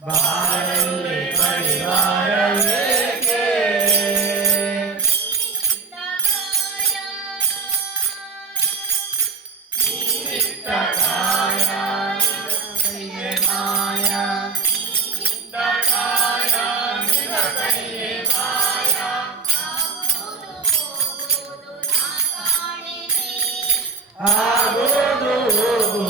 ಬಾರಲ್ಲೇ ಪರಿವಾರವೇಕೆ ಆಗೋದು ಹೋಗು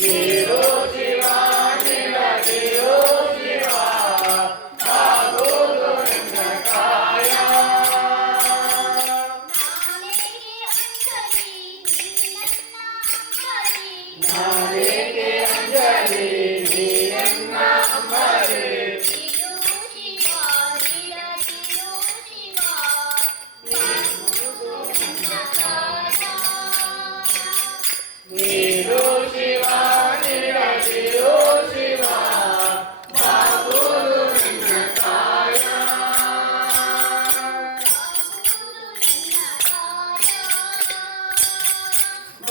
Yeah.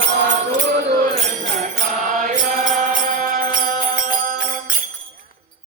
아